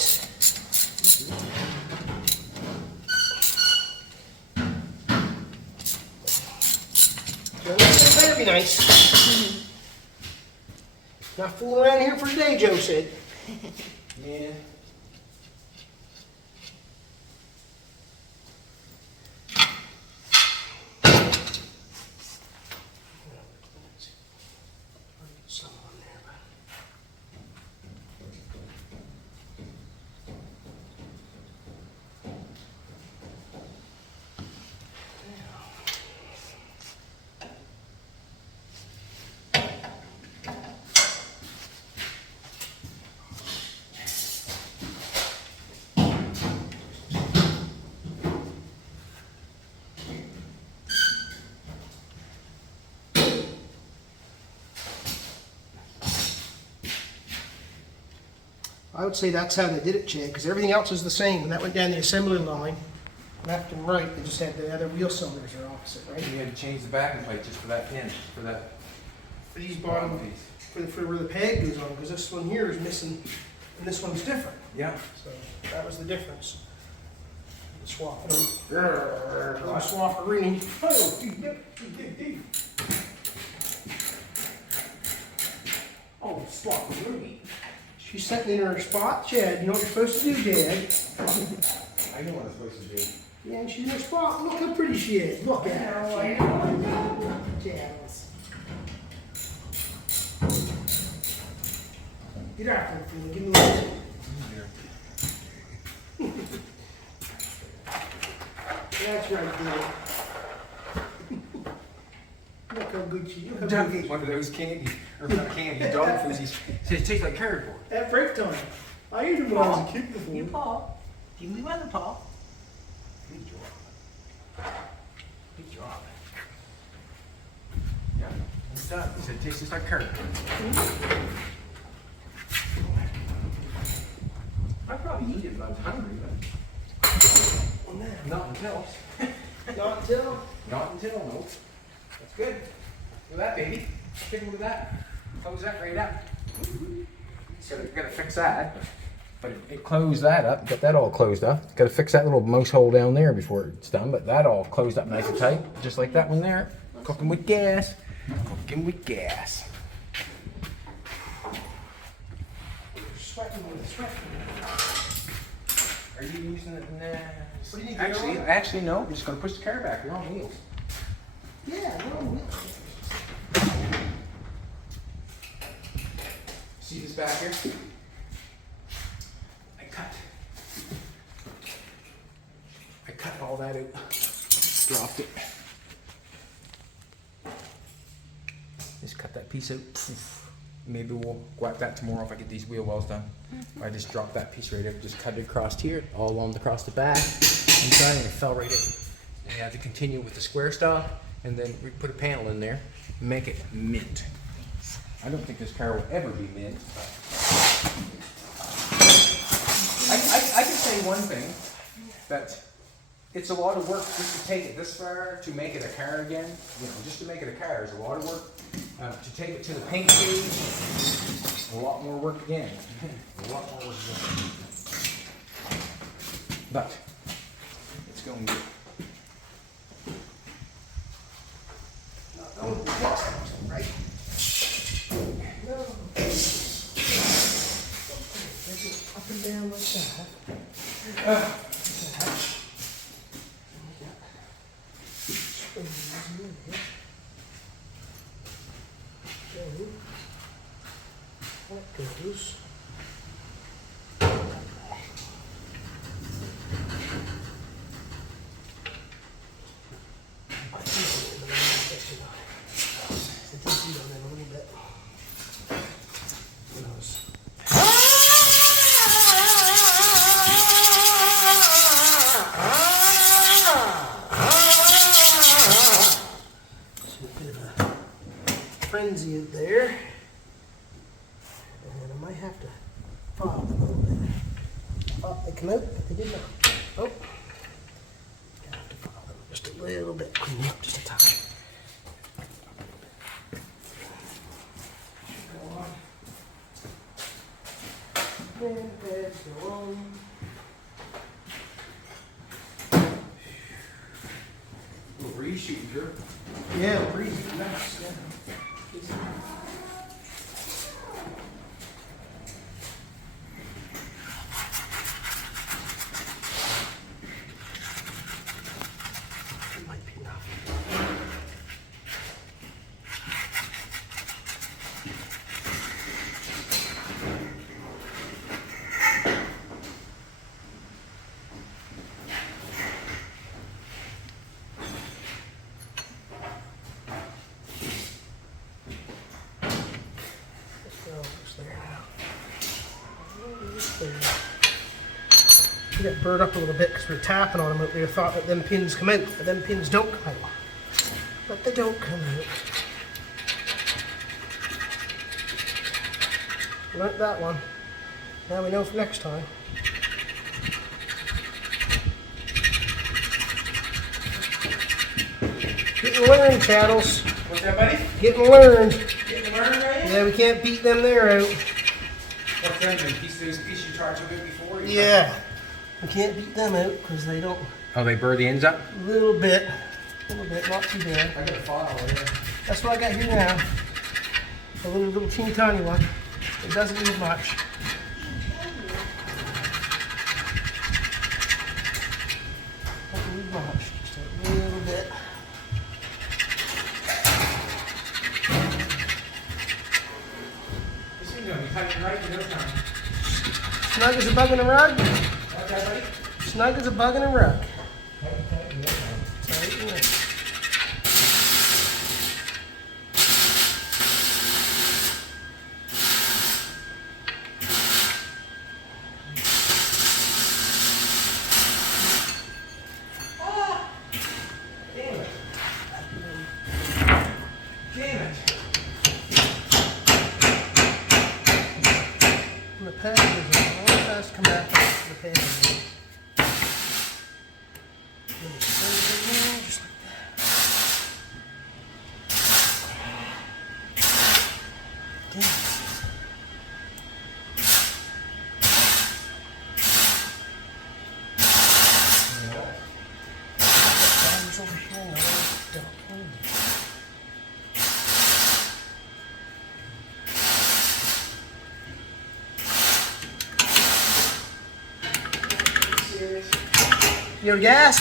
nice. Joe said it better be nice. Not fooling around here for today, Joe said. Yeah. Some on there, but. I would say that's how they did it, Chad, because everything else is the same. When that went down the assembly line, left and right, they just had the other wheel cylinders are opposite, right? You had to change the backing plate just for that pin, for that For these bottom, piece. for where the peg goes on, because this one here is missing, and this one's different. Yeah. So that was the difference. Swap it. Swap-a-rooney. Oh, dude. Oh, swap-a-rooney. She's sitting in her spot, Chad. You know what you're supposed to do, Dad? I know what I'm supposed to do. Yeah, she's in her spot. Look how pretty she is. Look at her, Chad. Chad. Get after her, Freeman. Give me one. That's right, Dad. Look how good she is. Don't eat one of those candy, or not candy, dog foodies. It tastes like cardboard. At break time. I ate them when I was a kid before. You Paul. Give me one, Paul. Good job. Good job. Yeah, it's done. He said it tastes just like cardboard. I'd probably eat it if I was hungry, but not until. Not until. Not until, no. That's good. Look at that, baby. Take a look at that. Close that right up. So we've got to fix that. But it closed that up. Got that all closed up. Got to fix that little mouse hole down there before it's done. But that all closed up nice and tight. Just like that one there. Cooking with gas. Cooking with gas. Sweating with it, sweating. Are you using it? Nah. What do you need, Actually, no. We're just going to push the car back. We're on wheels. Yeah, well, See this back here? I cut all that out. Dropped it. Just cut that piece out. Maybe we'll whack that tomorrow if I get these wheel wells done. I just dropped that piece right out. Just cut it across here, all along across the back. Inside, and it fell right out. And you have to continue with the square style, and then we put a panel in there, make it mint. I don't think this car will ever be mint, but I can say one thing, that it's a lot of work just to take it this far, to make it a car again. You know, just to make it a car is a lot of work. To take it to the paint stage, a lot more work again. A lot more work again. But it's going good. right? No. Up and down like that. That goes. Frenzy in there, and I might have to file them a little bit. Oh, they come out, but they did not. Oh, I have to file them just a little bit, clean them up just a touch. Go on. Then pads go on. Little breeze shooting through. Yeah, breezy, nice. Yeah. It might be enough. He got burred up a little bit because we were tapping on them out there. Thought that them pins come out, but them pins don't come out. But they don't come out. Learned that one. Now we know for next time. Getting learned, chattels. What's that, buddy? Getting learned. Getting learned, right? Yeah, we can't beat them there out. What's that? Those pieces you charged with before? Yeah. We can't beat them out because they don't. Oh, they burr the ends up? A little bit, not too bad. I got a file here. That's what I got here now. A little teeny tiny one. It doesn't need much. Doesn't need much, just a little bit. This thing's gonna be tight right in no time. Snug as a bug in a rug. What's that, buddy? Snug as a bug in a rug. Tight in no time. Tight, yeah. And the pad is all has to come back to the pad. Then you spin it in there, just like that. Damn. Pad's over here and the other duck. You have gas?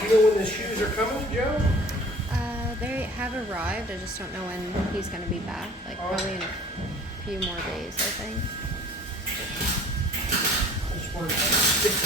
Do you know when the shoes are coming, Joe? They have arrived. I just don't know when he's going to be back. Like probably in a few more days, I think. I just wanted to stick to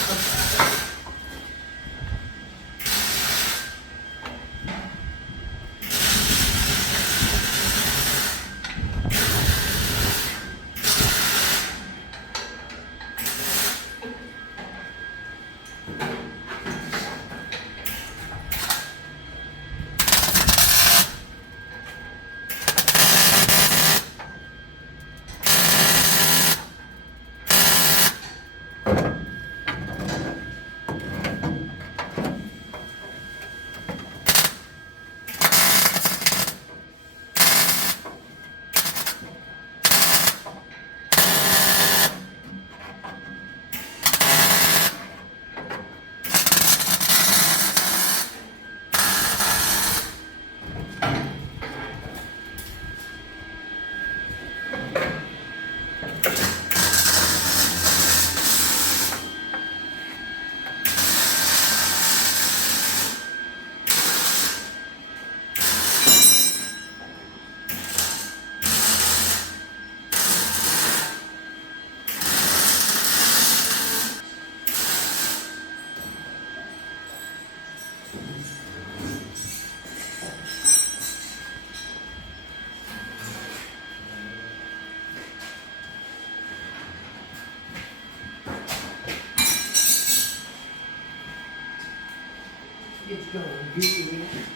Go, get it.